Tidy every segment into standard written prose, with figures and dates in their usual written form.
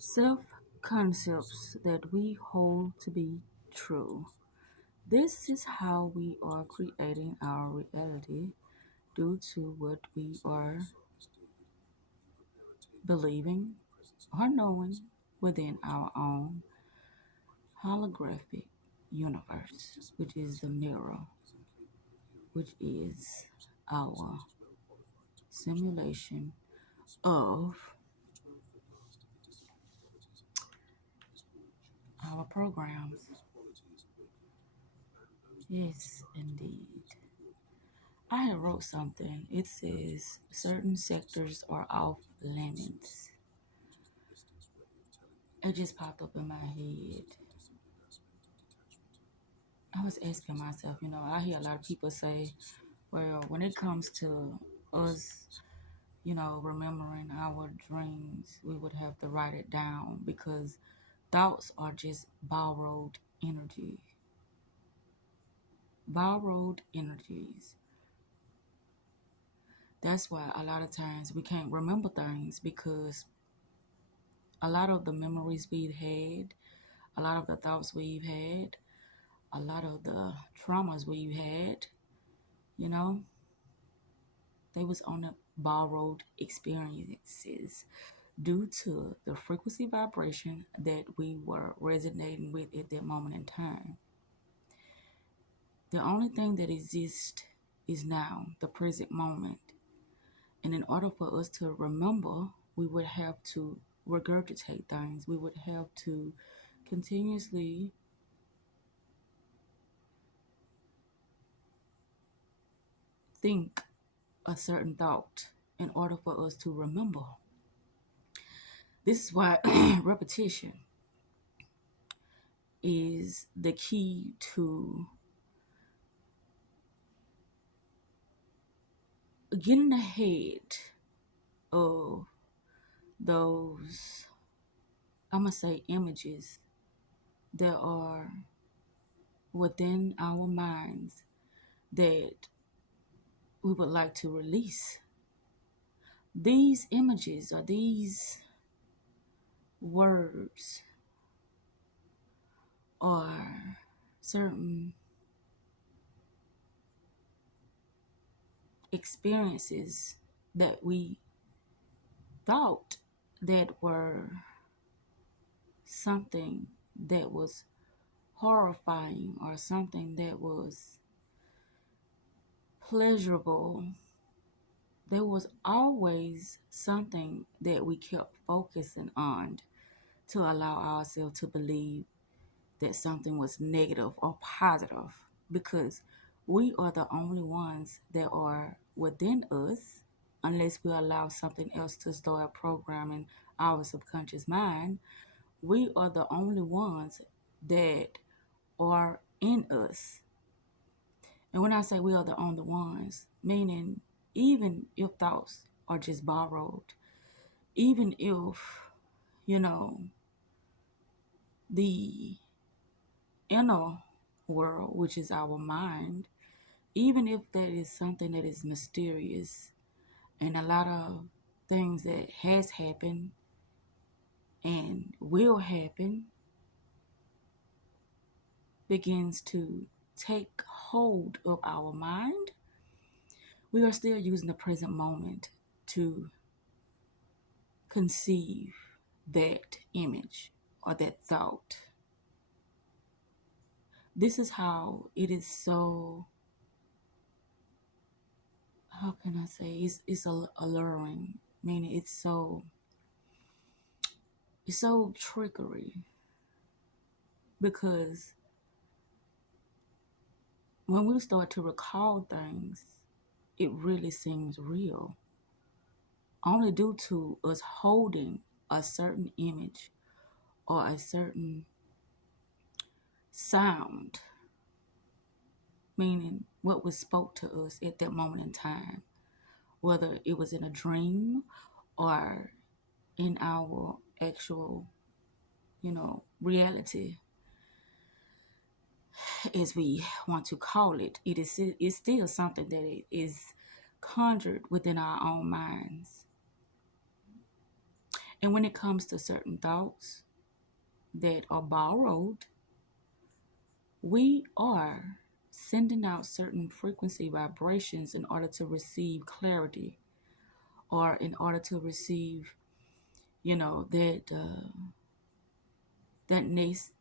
Self concepts that we hold to be true. This is how we are creating our reality due to what we are believing or knowing within our own holographic universe, which is the mirror, which is our simulation of our programs. Yes, indeed. I had wrote something. It says certain sectors are off limits. It just popped up in my head. I was asking myself, I hear a lot of people say, well, when it comes to us, remembering our dreams, we would have to write it down because thoughts are just borrowed energy. Borrowed energies. That's why a lot of times we can't remember things because a lot of the memories we've had, a lot of the thoughts we've had, a lot of the traumas we've had, you know, they was on the borrowed experiences due to the frequency vibration that we were resonating with at that moment in time. The only thing that exists is now, the present moment. And in order for us to remember, we would have to regurgitate things. We would have to continuously think a certain thought in order for us to remember. This is why repetition is the key to getting ahead of those, I'm going to say, images that are within our minds that we would like to release. These images or these words or certain experiences that we thought that were something that was horrifying or something that was pleasurable, there was always something that we kept focusing on to allow ourselves to believe that something was negative or positive because we are the only ones that are within us unless we allow something else to start programming our subconscious mind. We are the only ones that are in us. And when I say we are the only ones, meaning even if thoughts are just borrowed, even if, you know, the inner world, which is our mind, even if that is something that is mysterious and a lot of things that has happened and will happen begins to take hold of our mind, we are still using the present moment to conceive that image or that thought. This is how it is so, how can I say, it's alluring, meaning it's so trickery because when we start to recall things, it really seems real, only due to us holding a certain image or a certain sound, meaning what was spoke to us at that moment in time, whether it was in a dream or in our actual, reality, as we want to call it. It's still something that it is conjured within our own minds. And when it comes to certain thoughts that are borrowed, we are sending out certain frequency vibrations in order to receive clarity, or in order to receive, that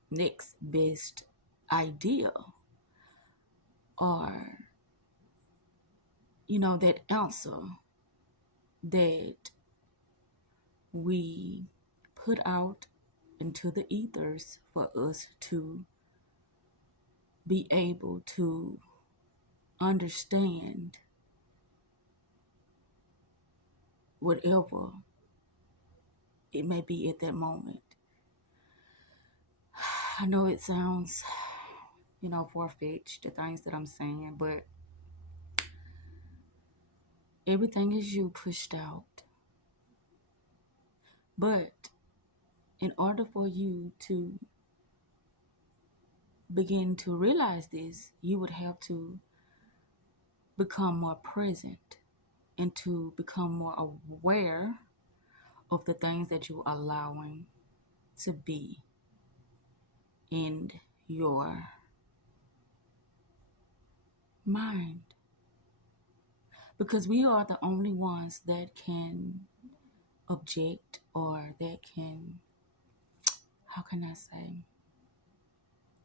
next best idea, or that answer that we put out into the ethers for us to be able to understand whatever it may be at that moment. I know it sounds, far-fetched, the things that I'm saying, but everything is you pushed out. But in order for you to begin to realize this, you would have to become more present and to become more aware of the things that you're allowing to be in your mind. Because we are the only ones that can object, or that can, how can I say,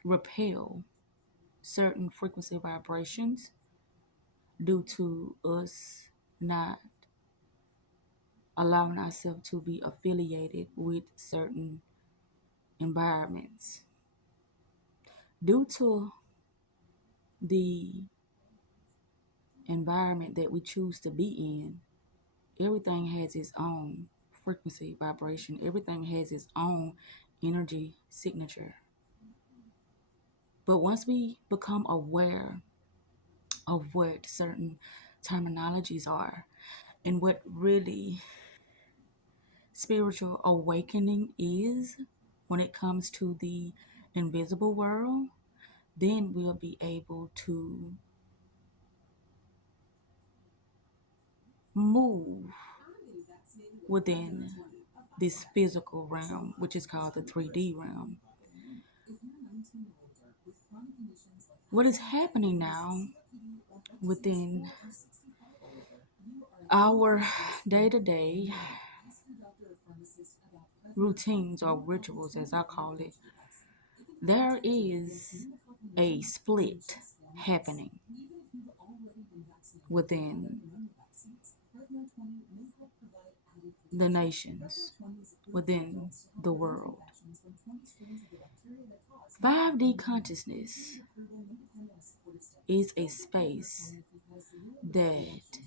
repel certain frequency vibrations due to us not allowing ourselves to be affiliated with certain environments. Due to the environment that we choose to be in, everything has its own frequency vibration, everything has its own energy signature. But once we become aware of what certain terminologies are, and what really spiritual awakening is when it comes to the invisible world, then we'll be able to move within this physical realm, which is called the 3D realm. What is happening now within our day-to-day routines, or rituals as I call it, there is a split happening within the nations, within the world. 5D consciousness is a space that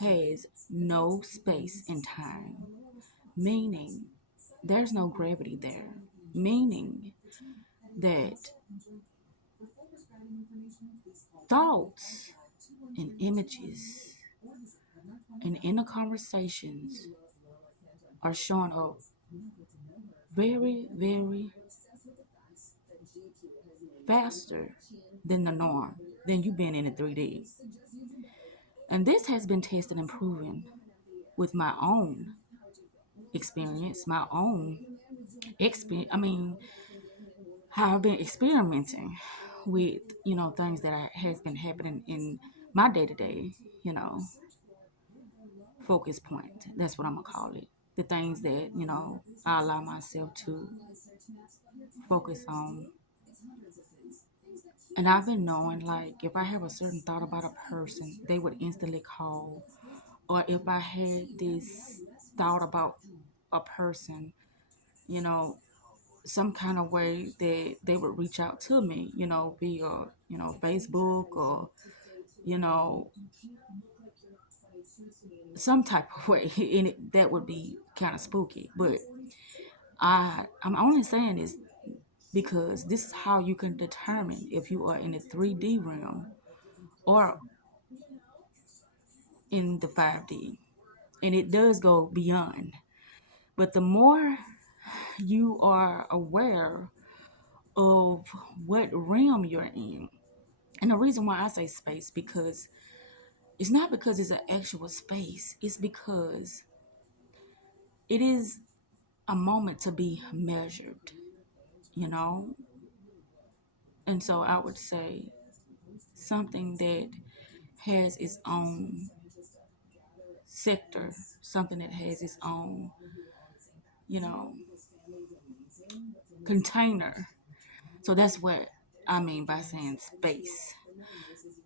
has no space and time, meaning there's no gravity there, meaning that thoughts and images and inner conversations are showing up very, very faster than the norm, than you being in a 3D. And this has been tested and proven with my own experience, my own experience. How I've been experimenting with, things that has been happening in my day-to-day, you know, focus point. That's what I'm gonna call it. The things that, I allow myself to focus on. And I've been knowing, like, if I have a certain thought about a person, they would instantly call. Or if I had this thought about a person, you know, some kind of way that they would reach out to me, via, Facebook, or, you know, some type of way. And that would be kind of spooky. But I'm only saying this because this is how you can determine if you are in the 3D realm or in the 5D. And it does go beyond. But the more you are aware of what realm you're in, and the reason why I say space, because it's not because it's an actual space, it's because it is a moment to be measured, you know? And so I would say something that has its own sector, something that has its own, you know, container. So that's what I mean by saying space.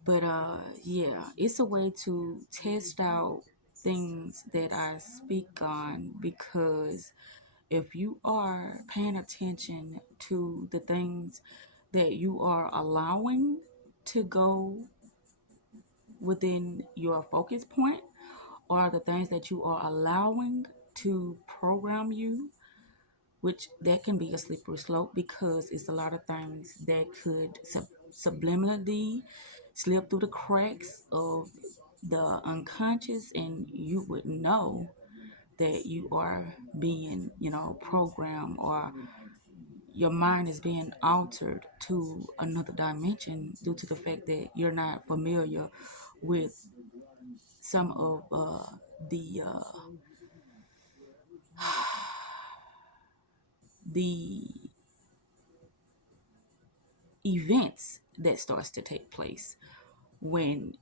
But yeah, it's a way to test out things that I speak on, because if you are paying attention to the things that you are allowing to go within your focus point, or the things that you are allowing to program you, which that can be a slippery slope, because it's a lot of things that could subliminally slip through the cracks of the unconscious, and you would know that you are being, programmed, or your mind is being altered to another dimension due to the fact that you're not familiar with some of the events that starts to take place when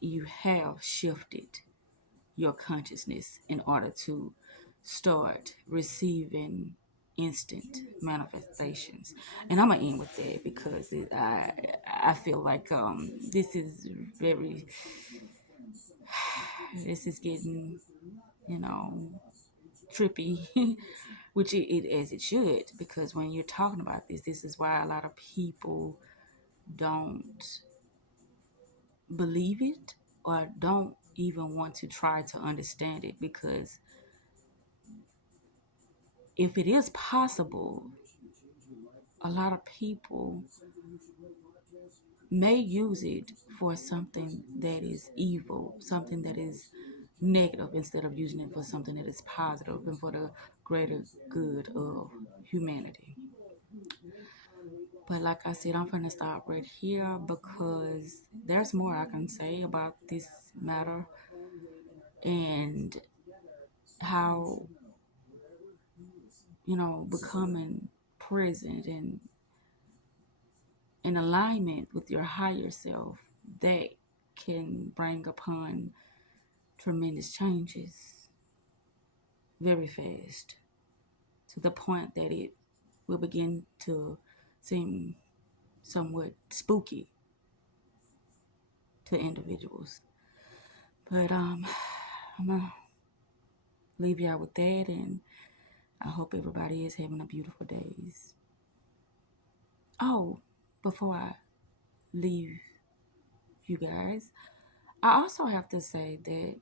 you have shifted your consciousness in order to start receiving instant manifestations. And I'm gonna end with that because I feel like this is very this is getting, you know, trippy, which it as it should, because when you're talking about this is why a lot of people don't believe it, or don't even want to try to understand it, because if it is possible, a lot of people may use it for something that is evil, something that is negative, instead of using it for something that is positive and for the greater good of humanity. But like I said, I'm going to stop right here because there's more I can say about this matter, and how, becoming present and in alignment with your higher self, that can bring upon tremendous changes very fast, to the point that it will begin to seem somewhat spooky to individuals. But I'm gonna leave y'all with that, and I hope everybody is having a beautiful days. Oh, before I leave you guys, I also have to say that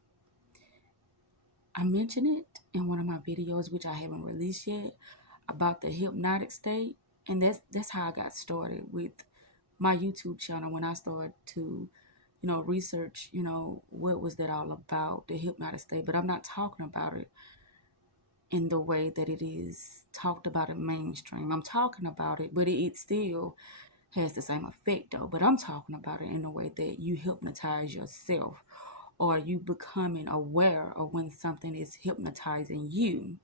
I mentioned it in one of my videos, which I haven't released yet, about the hypnotic state. And that's how I got started with my YouTube channel, when I started to, research, what was that all about, the hypnotic state. But I'm not talking about it in the way that it is talked about in mainstream. I'm talking about it, but it still has the same effect though. But I'm talking about it in a way that you hypnotize yourself, or you becoming aware of when something is hypnotizing you,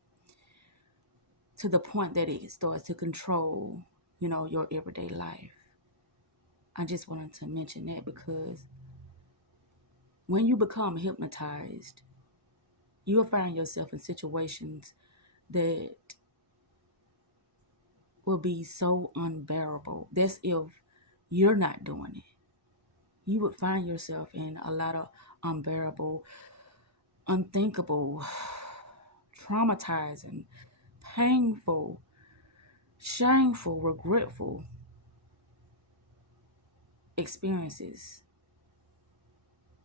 to the point that it starts to control, your everyday life. I just wanted to mention that because when you become hypnotized, you'll find yourself in situations that will be so unbearable. That's if you're not doing it. You would find yourself in a lot of unbearable, unthinkable, traumatizing, painful, shameful, regretful experiences,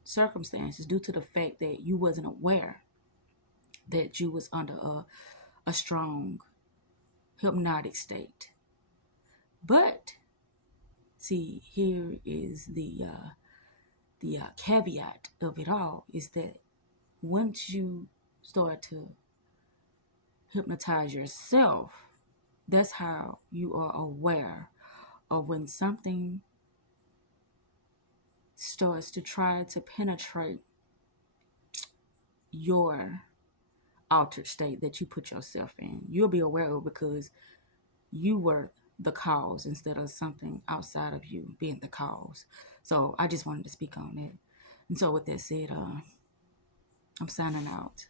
circumstances, due to the fact that you wasn't aware that you was under a strong hypnotic state. But see, here is the caveat of it all, is that once you start to hypnotize yourself, that's how you are aware of when something starts to try to penetrate your altered state that you put yourself in. You'll be aware of it because you were the cause instead of something outside of you being the cause. So I just wanted to speak on that. And so with that said, I'm signing out.